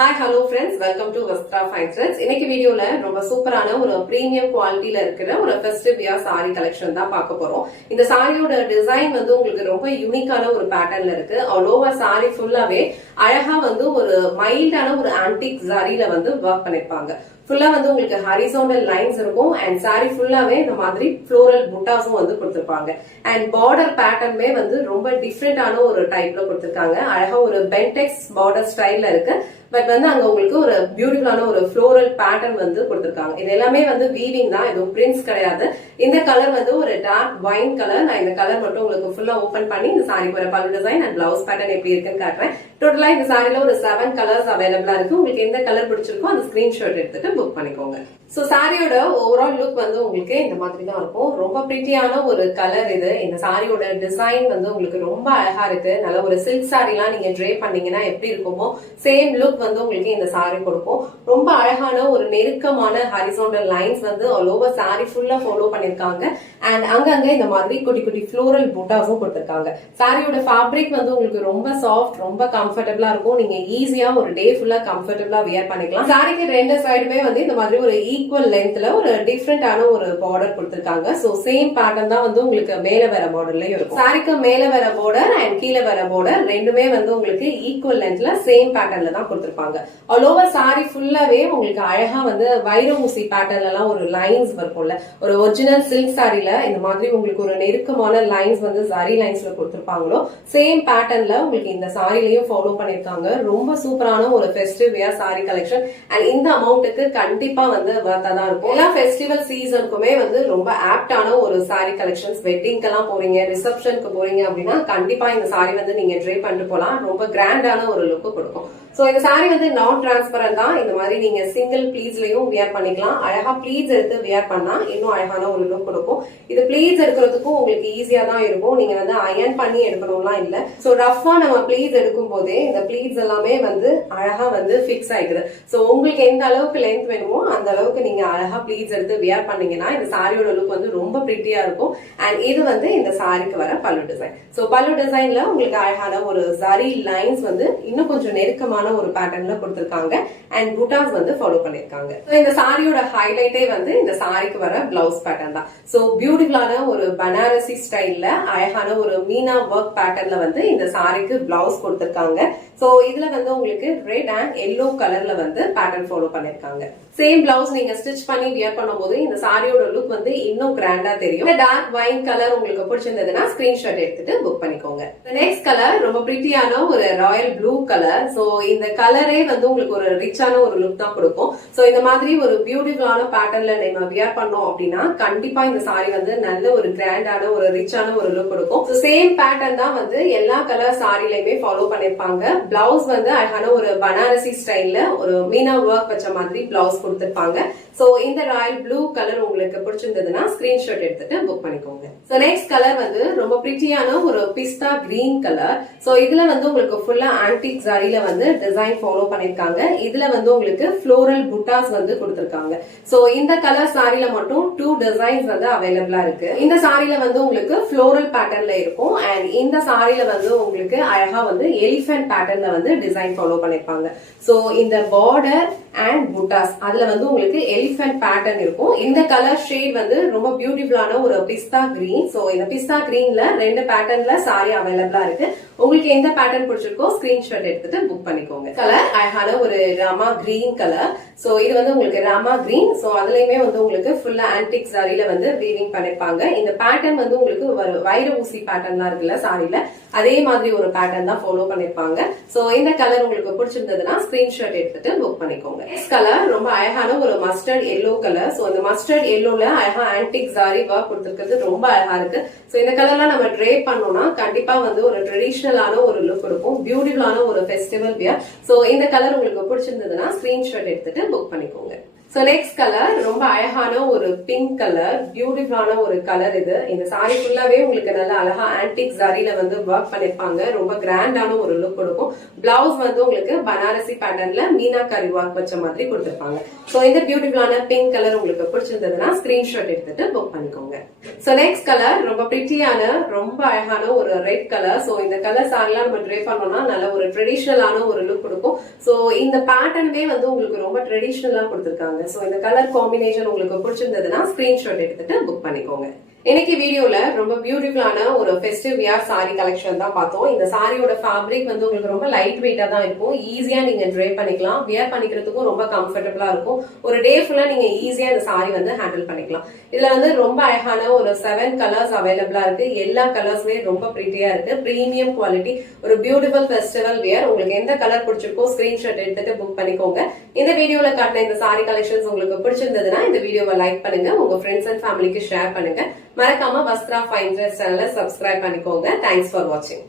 Hi, hello friends. Welcome to Vastra Fine Threads. இன்னைக்கு வீடியோல ரொம்ப சூப்பரான ஒரு பிரீமியம் குவாலிட்டில இருக்கிற ஒரு ஃபெஸ்டிவ் வியர் saree கலெக்ஷன் தான் பார்க்க போறோம். இந்த சாரியோட டிசைன் வந்து உங்களுக்கு ரொம்ப யூனிக்கான ஒரு பேட்டர்ன்ல இருக்கு. ஆல் ஓவர் saree ஃபுல்லாவே அழகா வந்து ஒரு மைல்டான ஒரு ஆன்டிக் சாரியில வந்து வர்க் பண்ணிருப்பாங்க. ஃபுல்லா வந்து உங்களுக்கு ஹரிசாண்டல் லைன்ஸ் இருக்கும் அண்ட் சாரி ஃபுல்லாவே இந்த மாதிரி ஃப்ளோரல் புட்டாஸும் வந்து கொடுத்திருப்பாங்க. அண்ட் பார்டர் பேட்டர்னுமே வந்து ரொம்ப டிஃப்ரெண்டான ஒரு டைப்ல கொடுத்திருக்காங்க. அழகா ஒரு பென்டெக்ஸ் பார்டர் ஸ்டைல்ல இருக்கு. பட் வந்து அங்க உங்களுக்கு ஒரு பியூட்டிஃபுல்லான ஒரு ஃப்ளோரல் பேட்டர்ன் வந்து கொடுத்திருக்காங்க. இது எல்லாமே வந்து வீவிங் தான், எதுவும் பிரிண்ட்ஸ் கிடையாது. இந்த கலர் வந்து ஒரு டார்க் வைன் கலர். நான் இந்த கலர் மட்டும் உங்களுக்கு ஃபுல்லா ஓபன் பண்ணி இந்த சாரிக்கு ஒரு பல்லு டிசைன் அண்ட் பிளவுஸ் பேட்டர்ன் எப்படி இருக்குன்னு காட்டுறேன். டோட்டலா இந்த சாரில ஒரு 7 கலர்ஸ் அவைலபிளா இருக்கு. உங்களுக்கு எந்த கலர் பிடிச்சிருக்கோ அந்த ஸ்கிரீன்ஷாட் எடுத்துட்டு புக் பண்ணிக்கோங்க. சோ சாரியோட ஓவரால் லுக் வந்து உங்களுக்கு இந்த மாதிரி தான் இருக்கும். ரொம்ப பிரிட்டியான ஒரு கலர் இது. இந்த சாரியோட டிசைன் வந்து உங்களுக்கு ரொம்ப அழகா இருக்கு. நல்ல ஒரு சில்க் சாரிலாம் நீங்க ட்ரே பண்ணீங்கன்னா எப்படி இருக்குமோ சேம் லுக் வந்து உங்களுக்கு இந்த சாரி கொடுக்கும். ரொம்ப அழகான ஒரு நெருக்கமான ஹரிசாண்டல் லைன்ஸ் வந்து ஆல் ஓவர் சாரி ஃபுல்லா ஃபாலோ பண்ணிருக்காங்க. அண்ட் அங்கங்க இந்த மாதிரி குட்டி குட்டி ஃப்ளோரல் பூட்டாஸும் கொடுத்திருக்காங்க. சாரியோட ஃபேப்ரிக் வந்து உங்களுக்கு ரொம்ப சாஃப்ட், ரொம்ப கம்ஃபர்டபிளா இருக்கும். நீங்க ஈஸியா ஒரு டே ஃபுல்லா கம்ஃபர்டபிளா வியர் பண்ணிக்கலாம். சாரிக்கு ரெண்டு சைடுமே வந்து இந்த மாதிரி ஒரு ஈக்குவல் லென்த்ல ஒரு டிஃப்ரெண்டான ஒரு பார்டர் கொடுத்திருக்காங்க. சோ சேம் பேட்டர்ன் தான் வந்து உங்களுக்கு மேல வர பார்டர்லயும் இருக்கும். சாரிக்கு மேல வர பார்டர் அண்ட் கீழே வர பார்டர் ரெண்டுமே வந்து உங்களுக்கு ஈக்குவல் லென்த்ல சேம் பேட்டர்ன்ல தான் கொடுத்திருப்பாங்க. ஆல் ஓவர் சாரி ஃபுல்லாவே உங்களுக்கு அழகா வந்து வைர ஊசி பேட்டர்ன்ல எல்லாம் ஒரு லைன்ஸ் இருக்கும்ல, ஒரு ஒரிஜினல் சில்க் சாரில இந்த மாதிரி உங்களுக்கு ஒரு நெருக்கமான லைன்ஸ் வந்து சாரி லைன்ஸ்ல கொடுத்திருப்பாங்களோ சேம் பேட்டர்ன்ல உங்களுக்கு இந்த சாரிலையும் ஃபாலோ பண்ணிருக்காங்க. ரொம்ப சூப்பரான ஒரு festive wear sorry collection and இந்த அமௌண்ட்டுக்கு கண்டிப்பா வந்து வர்த்தா தான் இருக்கும். எல்லா ஃபெஸ்டிவல் சீசனுக்குமே வந்து ரொம்ப ஆப்டான ஒரு சாரி கலெக்ஷன்ஸ். வெட்டிங்க்கு எல்லாம் போறீங்க, ரிசப்ஷனுக்கு போறீங்க அப்படின்னா கண்டிப்பா இந்த சாரி வந்து நீங்க ட்ரை பண்ணிட்டு போலாம். ரொம்ப கிராண்டான ஒரு லுக் கொடுக்கும். சோ இந்த சாரி வந்து நான் டிரான்ஸ்பரண்ட் தான். இந்த மாதிரி நீங்க சிங்கிள் ப்ளீட்ஸ்லயும் வியர் பண்ணிக்கலாம். அழகா ப்ளீட்ஸ் எடுத்து வியர் பண்ணா இன்னும் அழகான ஒரு லுக் கொடுக்கும். இது ப்ளீட்ஸ் எடுக்கிறதுக்கும் உங்களுக்கு ஈஸியா தான் இருக்கும். நீங்க வந்து அயர்ன் பண்ணி எடுக்கணும்லாம் இல்ல. சோ ரஃபா நம்ம ப்ளீட்ஸ் எடுக்கும் போதே இந்த ப்ளீட்ஸ் எல்லாமே வந்து அழகா வந்து பிக்ஸ் ஆயிடுது. சோ உங்களுக்கு எந்த அளவுக்கு லென்த் வேணுமோ அந்த அளவுக்கு நீங்க அழகா ப்ளீட்ஸ் எடுத்து வியர் பண்ணீங்கன்னா இந்த சாரியோட லுக் வந்து ரொம்ப பிரிட்டியா இருக்கும். அண்ட் இது வந்து இந்த சாரிக்கு வர பல்லு டிசைன். சோ பல்லு டிசைன்ல உங்களுக்கு அழகான ஒரு ஜரி லைன்ஸ் வந்து இன்னும் கொஞ்சம் நெருக்கமான ஒரு பேட்டர்ன்ல கொடுத்திருக்காங்க அண்ட் புட்டாஸ் வந்து ஃபாலோ பண்ணிருக்காங்க. இந்த சாரியோட ஹைலைட்டே வந்து இந்த சாரிக்கு வர பிளவுஸ் பேட்டர்ன் தான். சோ பியூட்டிஃபுல்லான ஒரு பனாரசி ஸ்டைல்ல அழகான ஒரு மீனா ஒர்க் பேட்டர்ன்ல வந்து இந்த சாரிக்கு பிளவுஸ் கொடுத்திருக்காங்க. சோ இதுல வந்து உங்களுக்கு ரெட் அண்ட் எல்லோ கலர்ல வந்து பேட்டர்ன் ஃபாலோ பண்ணிருக்காங்க. சேம் பிளவுஸ் நீங்க ஸ்டிச் பண்ணி வியர் பண்ணும்போது இந்த சாரியோட லுக் வந்து இன்னும் கிராண்டா தெரியும். டார்க் வைன் கலர் உங்களுக்கு பிடிச்சிருந்ததுன்னா ஸ்கிரீன்ஷாட் எடுத்துட்டு புக் பண்ணிக்கோங்க. நெக்ஸ்ட் கலர் ரொம்ப பிரிட்டியான ஒரு ராயல் ப்ளூ கலர். சோ இந்த கலரே வந்து உங்களுக்கு ஒரு ரிச்சான ஒரு லுக் தான் கொடுக்கும். சோ இந்த மாதிரி ஒரு பியூட்டிஃபுல்லான பேட்டர்ன்ல நம்ம வியர் பண்ணோம் அப்படின்னா கண்டிப்பா இந்த சாரி வந்து நல்ல ஒரு கிராண்டான ஒரு ரிச்சான ஒரு லுக் கொடுக்கும். சேம் பேட்டர்ன் தான் வந்து எல்லா கலர் சாரிலையுமே ஃபாலோ பண்ணிருப்பாங்க. பிளவுஸ் வந்து அழகான ஒரு பனாரசி ஸ்டைல்ல ஒரு மீனா ஒர்க் வச்ச மாதிரி பிளவுஸ் கொடுத்திருப்பாங்க. சோ இந்த ராயல் ப்ளூ கலர் உங்களுக்கு பிடிச்சிருந்ததுன்னா ஸ்கிரீன்ஷாட் எடுத்துட்டு புக் பண்ணிக்கோங்க. சோ நெக்ஸ்ட் கலர் வந்து ரொம்ப பிரிட்டியான ஒரு பிஸ்தா கிரீன் கலர். சோ இதுல வந்து உங்களுக்கு ஃபுல்லா ஆன்டிக் சாரில வந்து டிசைன் ஃபாலோ பண்ணிருக்காங்க. இதுல வந்து உங்களுக்கு ஃப்ளோரல் புட்டாஸ் வந்து கொடுத்திருக்காங்க. சோ இந்த கலர் சாரில மட்டும் 2 டிசைன்ஸ் வந்து அவைலபிளா இருக்கு. இந்த சாரில வந்து உங்களுக்கு ஃப்ளோரல் பேட்டர்ன்ல இருக்கும் அண்ட் இந்த சாரில வந்து உங்களுக்கு அழகா வந்து எலிஃபென்ட் பேட்டர்ன்ல வந்து டிசைன் ஃபாலோ பண்ணிருப்பாங்க. சோ இந்த பார்டர் அண்ட் புட்டாஸ் அதுல வந்து உங்களுக்கு எலிஃபென்ட் பேட்டர்ன் இருக்கும். இந்த கலர் ஷேட் வந்து ரொம்ப பியூட்டிஃபுல்லான ஒரு பிஸ்தா கிரீன். சோ இந்த பிஸ்தா கிரீன்ல 2 பேட்டர்ன்ல சாரி அவைலபிளா இருக்கு. உங்களுக்கு எந்த பேட்டர்ன் பிடிச்சிருக்கோ ஸ்கிரீன்ஷாட் எடுத்துட்டு புக் பண்ணிக்கோங்க. கலர் அழகான ஒரு ராமா கிரீன் கலர். சோ இது வந்து உங்களுக்கு ராமா கிரீன். சோ அதுலயுமே வந்து உங்களுக்கு ஃபுல்லா ஆன்டிக் சாரில வந்து வீவிங் பண்ணிருப்பாங்க. இந்த பேட்டர்ன் வந்து உங்களுக்கு வைர ஊசி பேட்டர்ன்லாம் இருக்குல்ல சாரில, அதே மாதிரி ஒரு பேட்டர்ன் தான் ஃபாலோ பண்ணிருப்பாங்க. சோ இந்த கலர் உங்களுக்கு பிடிச்சிருந்ததுன்னா ஸ்கிரீன்ஷாட் எடுத்துட்டு புக் பண்ணிக்கோங்க. நெக்ஸ்ட் கலர் ரொம்ப அழகான ஒரு மஸ்டர்ட் எல்லோ கலர். சோ இந்த மஸ்டர்ட் எல்லோல அழகா ஆன்டிக் சாரி ஒர்க் கொடுத்திருக்கிறது ரொம்ப அழகா இருக்கு. சோ இந்த கலர்லாம் நம்ம ட்ரே பண்ணோம்னா கண்டிப்பா வந்து ஒரு ட்ரெடிஷனலான ஒரு லுக் இருக்கும். பியூட்டிஃபுல்லான ஒரு ஃபெஸ்டிவல் வியர். சோ இந்த கலர் உங்களுக்கு பிடிச்சிருந்ததுன்னா ஸ்கிரீன்ஷாட் எடுத்துட்டு புக் பண்ணிக்கோங்க. சோ நெக்ஸ்ட் கலர் ரொம்ப அழகான ஒரு பிங்க் கலர், பியூட்டிஃபுல்லான ஒரு கலர் இது. இந்த சாரி ஃபுல்லாவே உங்களுக்கு நல்ல அழகா ஆன்டிக் ஜரியில வந்து ஒர்க் பண்ணிருப்பாங்க. ரொம்ப கிராண்டான ஒரு லுக் கொடுக்கும். பிளவுஸ் வந்து உங்களுக்கு பனாரசி பேட்டர்ன்ல மீனாக்காரி ஒர்க் வச்ச மாதிரி கொடுத்திருப்பாங்க. சோ இந்த பியூட்டிஃபுல்லான பிங்க் கலர் உங்களுக்கு பிடிச்சிருந்ததுன்னா ஸ்கிரீன்ஷாட் எடுத்துட்டு புக் பண்ணிக்கோங்க. சோ நெக்ஸ்ட் கலர் ரொம்ப பிரிட்டியான ரொம்ப அழகான ஒரு ரெட் கலர். சோ இந்த கலர் சாரிலாம் நம்ம ட்ரை பண்ணோம்னா நல்ல ஒரு ட்ரெடிஷனலான ஒரு லுக் கொடுக்கும். சோ இந்த பேட்டர்னே வந்து உங்களுக்கு ரொம்ப ட்ரெடிஷனலா கொடுத்திருக்காங்க. சோ இந்த கலர் காம்பினேஷன் உங்களுக்கு பிடிச்சிருந்ததுன்னா ஸ்கிரீன்ஷாட் எடுத்துட்டு புக் பண்ணிக்கோங்க. இன்னைக்கு வீடியோல ரொம்ப பியூட்டிஃபுல்லான ஒரு ஃபெஸ்டிவ் வியர் சாரி கலெக்ஷன் தான் பார்த்தோம். இந்த சாரியோட ஃபேப்ரிக் வந்து உங்களுக்கு ரொம்ப லைட் வெயிட்டா தான் இருக்கும். ஈஸியா நீங்க ட்ரை பண்ணிக்கலாம். வியர் பண்ணிக்கிறதுக்கும் ரொம்ப கம்ஃபர்டபுளா இருக்கும். ஒரு டே ஃபுல்லா நீங்க ஈஸியா இந்த சாரி வந்து ஹேண்டில் பண்ணிக்கலாம். இதுல வந்து ரொம்ப அழகான ஒரு 7 கலர்ஸ் அவைலபிளா இருக்கு. எல்லா கலர்ஸுமே ரொம்ப பிரிட்டியா இருக்கு. பிரீமியம் குவாலிட்டி, ஒரு பியூட்டிஃபுல் ஃபெஸ்டிவல் வியர். உங்களுக்கு எந்த கலர் பிடிச்சிருக்கோ ஸ்கிரீன்ஷாட் எடுத்துட்டு புக் பண்ணிக்கோங்க. இந்த வீடியோல காட்டின இந்த சாரி கலெக்ஷன்ஸ் உங்களுக்கு பிடிச்சிருந்ததுன்னா இந்த வீடியோவை லைக் பண்ணுங்க, உங்க ஃப்ரெண்ட்ஸ் அண்ட் ஃபேமிலிக்கு ஷேர் பண்ணுங்க. மறக்காம வஸ்த்ரா ஃபைன் ட்ரெஸ் சேனலை சப்ஸ்கிரைப் பண்ணிக்கோங்க. தேங்க்ஸ் ஃபார் வாட்சிங்.